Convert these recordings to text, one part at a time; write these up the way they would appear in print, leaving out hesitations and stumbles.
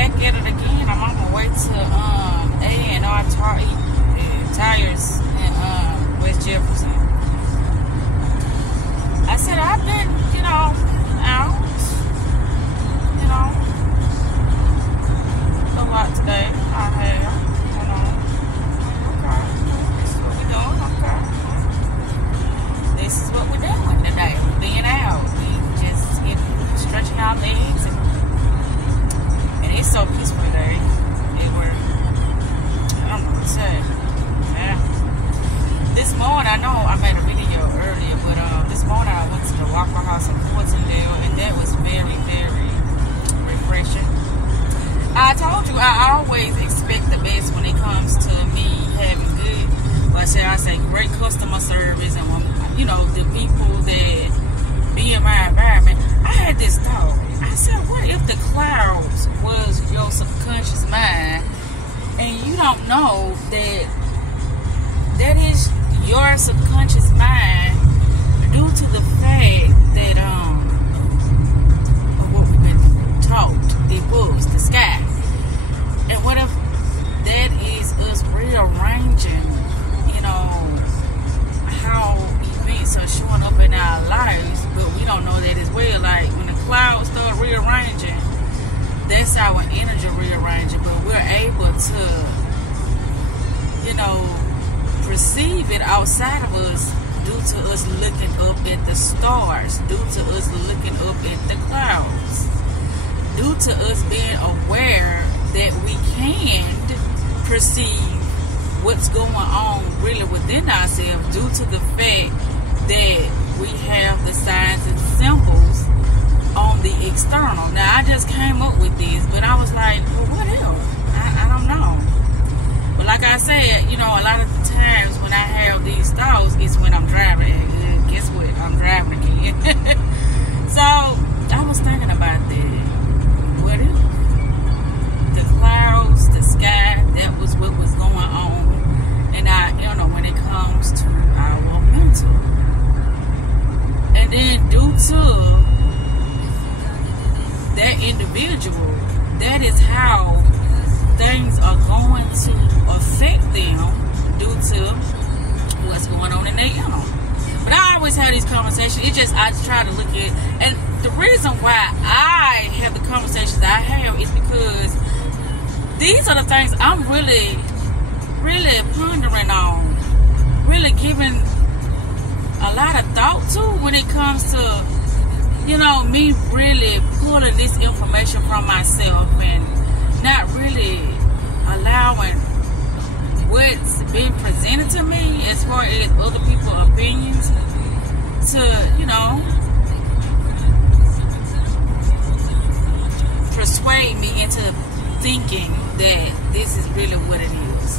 back at it again. I'm on my way to A&R Tires in West Jefferson. I said I've been, out, a lot today. I have, okay. This is what we're doing, okay. This is what we're doing today. We're being out. We just stretching our legs and it's so peaceful today. I don't know what to say. Yeah. This morning, I know I made a video earlier, but this morning I went to the Waffle House in Portendale, and that was very, very refreshing. I told you I always expect the best when it comes to me having good, well, I say great customer service, and the people that be in my environment. I had this thought. I said, what if the clouds was your subconscious mind, and you don't know that is your subconscious mind due to the fact that of what we've been taught it was the sky. And what if that is us rearranging, how events are showing up in our lives, but we don't know that as well. Like when the clouds start rearranging, that's our energy rearranging, but we're able to, perceive it outside of us due to us looking up at the stars, due to us looking up at the clouds, due to us being aware that we can perceive what's going on really within ourselves, due to the fact that we have the signs and symbols on the external. Now, I just came up with this, but I was like, well, what else? I don't know. But like I said, a lot of the times when I have these thoughts, it's when I'm driving. And guess what? I'm driving again. So, I was thinking about that. What if the clouds, the sky, that was what was going on? And when it comes to our mental. And then due to that individual, that is how things are going to affect them due to what's going on in their inner. But I always have these conversations. I try to look at, and the reason why I have the conversations I have is because these are the things I'm really, really pondering on, really giving a lot of thought to when it comes to, me really pulling this information from myself and not really allowing what's being presented to me as far as other people's opinions to, persuade me into thinking that this is really what it is.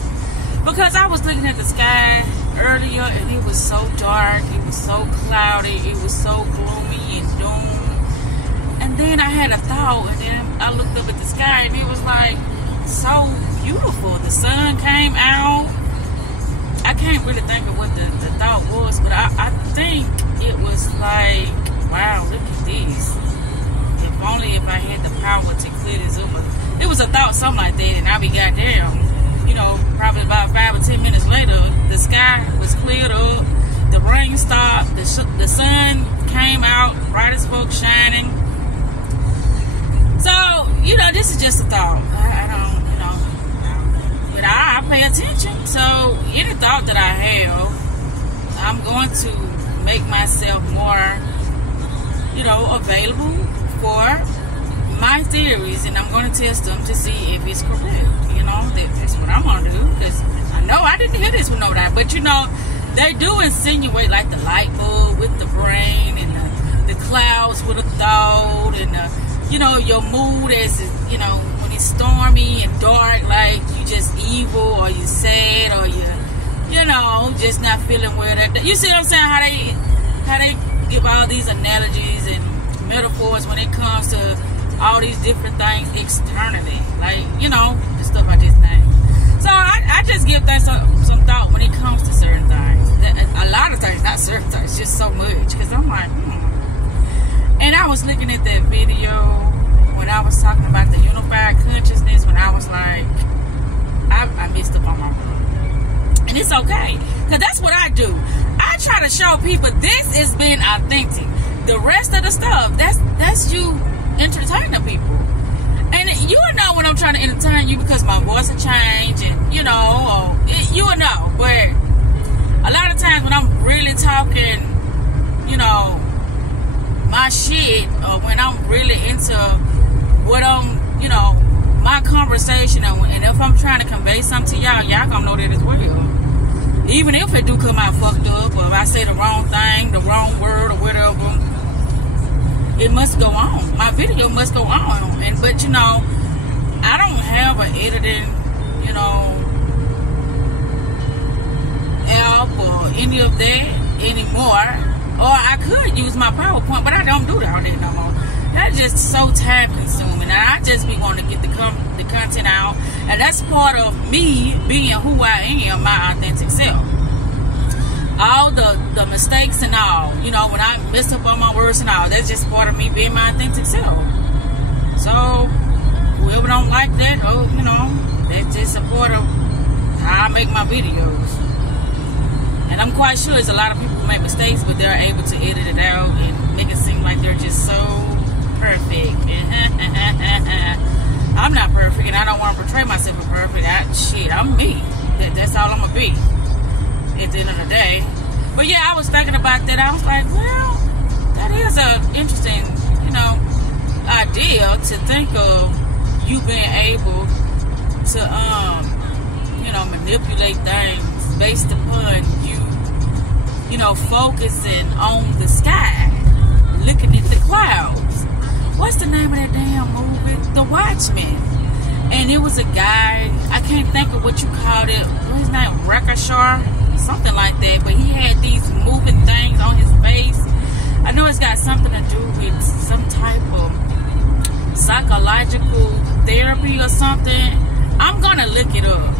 Because I was looking at the sky earlier and it was so dark, it was so cloudy, it was so gloomy and doom. And then I had a thought, and then I looked up at the sky and it was like so beautiful. The sun came out. I can't really think of what the thought was, but I think it was like, wow, look at this. If only if I had the power to clear this up. It was a thought, something like that, and I'll be goddamn. Probably about 5 or 10 minutes later, the sky was cleared up, the rain stopped, the sun came out, bright as fuck, shining. So, this is just a thought. I don't, but I pay attention. So, any thought that I have, I'm going to make myself more, available for my theories, and I'm going to test them to see if it's correct. That's what I'm going to do, because I know I didn't hear this with nobody, but they do insinuate like the light bulb with the brain, and the clouds with a thought, and your mood as when it's stormy and dark, like you just evil, or you sad, or you just not feeling well. You see what I'm saying? How they give all these analogies and metaphors when it comes to all these different things externally, like the stuff I just named. So I just give that some thought when it comes to certain things. A lot of things, not certain things, just so much. Because I'm like, And I was looking at that video when I was talking about the unified consciousness, when I was like, I messed up on my word. And it's okay, because that's what I do. I try to show people this is being authentic. The rest of the stuff, that's you entertaining people. And you will know when I'm trying to entertain you, because my voice will change, and you will know. But a lot of times when I'm really talking, my shit, or when I'm really into what I'm, my conversation, and if I'm trying to convey something to y'all gonna know that as well. Even if it do come out fucked up, or if I say the wrong thing, the wrong word, or whatever, it must go on. My video must go on. But I don't have an editing, app or any of that anymore. Or I could use my PowerPoint, but I don't do that all day no more. That's just so time consuming, and I just be wanting to get the content out, and that's part of me being who I am, my authentic self. All the mistakes and all, when I mess up on my words and all, that's just part of me being my authentic self. So whoever don't like that, that's just a part of how I make my videos. And I'm quite sure there's a lot of people who make mistakes, but they're able to edit it out and make it seem like they're just so perfect. I'm not perfect, and I don't want to portray myself as perfect. I'm me. That's all I'm going to be at the end of the day. But yeah, I was thinking about that. I was like, well, that is an interesting, idea to think of, you being able to, manipulate things based upon you, focusing on the sky, looking at the clouds. What's the name of that damn movie? The Watchmen. And it was a guy, I can't think of what you called it. What's his name? Ricochet? Something like that. But he had these moving things on his face. I know it's got something to do with some type of psychological therapy or something. I'm gonna look it up,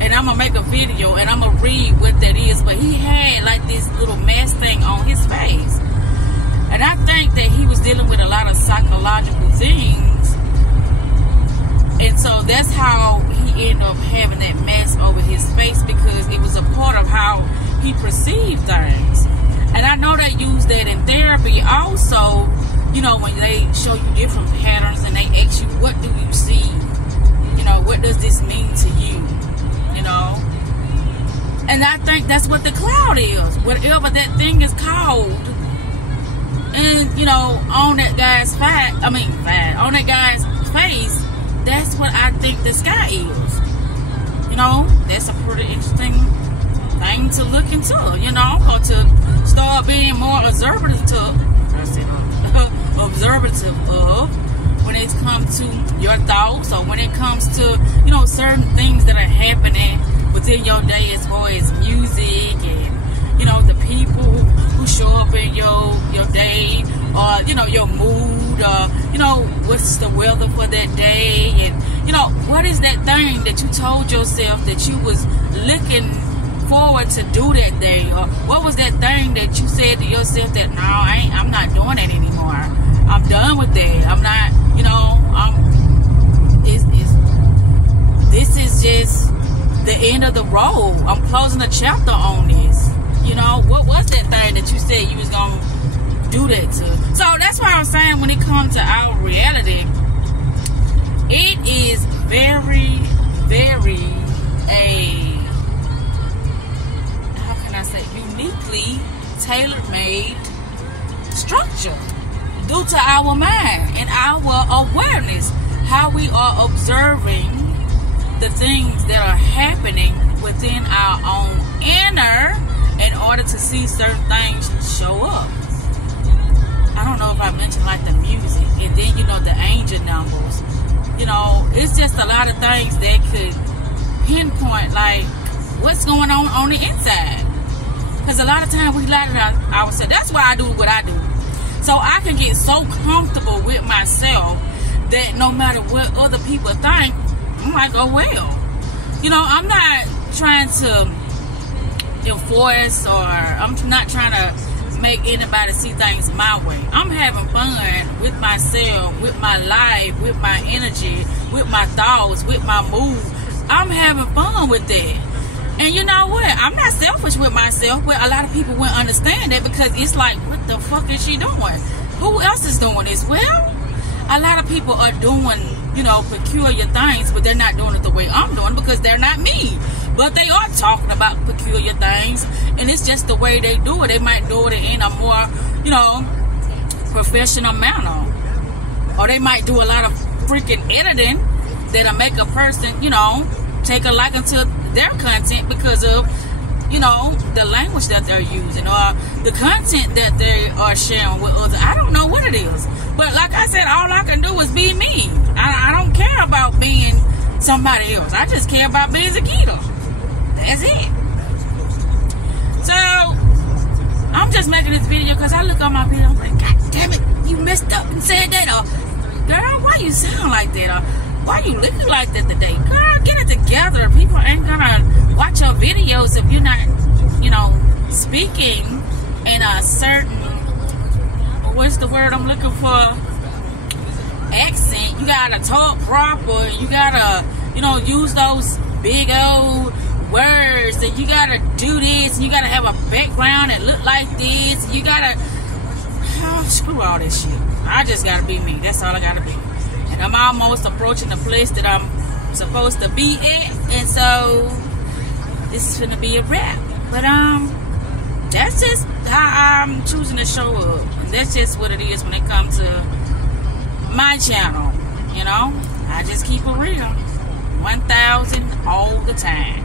and I'm gonna make a video, and I'm gonna read what that is. But he had like this little mask thing on his face, and I think that he was dealing with a lot of psychological things, and so that's how he ended up having that mask over his face, because it was a part of how he perceived things. And I know they use that in therapy also, when they show you different patterns and they ask you, what do you see? What does this mean to you? And I think that's what the cloud is. Whatever that thing is called. And, on that guy's on that guy's face, that's what I think the sky is. That's a pretty interesting thing to look into, or to start being more observative of when it comes to your thoughts, or when it comes to, certain things that are happening within your day, as far as music and, the people who show up in your day, or, your mood, or, what's the weather for that day, and, what is that thing that you told yourself that you was looking forward to do that day, or what was that thing that you said to yourself that, no, I'm not doing that anymore, I'm done with that, I'm not, this is just the end of the road, I'm closing a chapter on this, what was that thing that you said you was gonna do that to? So that's why I'm saying, when it comes to our reality, it is very, very uniquely tailor-made structure, due to our mind and our awareness, how we are observing the things that are happening within our own inner, in order to see certain things show up. I don't know if I mentioned like the music, and then the angel numbers. It's just a lot of things that could pinpoint like what's going on the inside. Because a lot of times we lie to ourselves. That's why I do what I do. So I can get so comfortable with myself that no matter what other people think, I'm like, oh well. I'm not trying to enforce, or I'm not trying to make anybody see things my way. I'm having fun with myself, with my life, with my energy, with my thoughts, with my mood. I'm having fun with that. And you know what? I'm not selfish with myself, but a lot of people won't understand that, because it's like, what the fuck is she doing? Who else is doing this? Well, a lot of people are doing, you know, peculiar things, but they're not doing it the way I'm doing, because they're not me. But they are talking about peculiar things, and it's just the way they do it. They might do it in a more, you know, professional manner. Or they might do a lot of freaking editing that'll make a person, you know, take a liking to their content because of, you know, the language that they're using, or the content that they are sharing with others. I don't know what it is. But like I said, all I can do is be me. I don't care about being somebody else. I just care about being Zakita. That's it. So, I'm just making this video because I look on my video, I'm like, God damn it, you messed up and said that. Or, girl, why you sound like that? Or, why you looking like that today? Girl, get it together. People ain't gonna watch your videos if you're not, you know, speaking in a certain, what's the word I'm looking for? Accent. You gotta talk proper. You gotta, you know, use those big old words. And you gotta do this. And you gotta have a background that look like this. And you gotta, oh, screw all this shit. I just gotta be me. That's all I gotta be. And I'm almost approaching the place that I'm supposed to be at, and so this is gonna be a wrap. But that's just how I'm choosing to show up. And that's just what it is when it comes to my channel. You know, I just keep it real, 1000 all the time.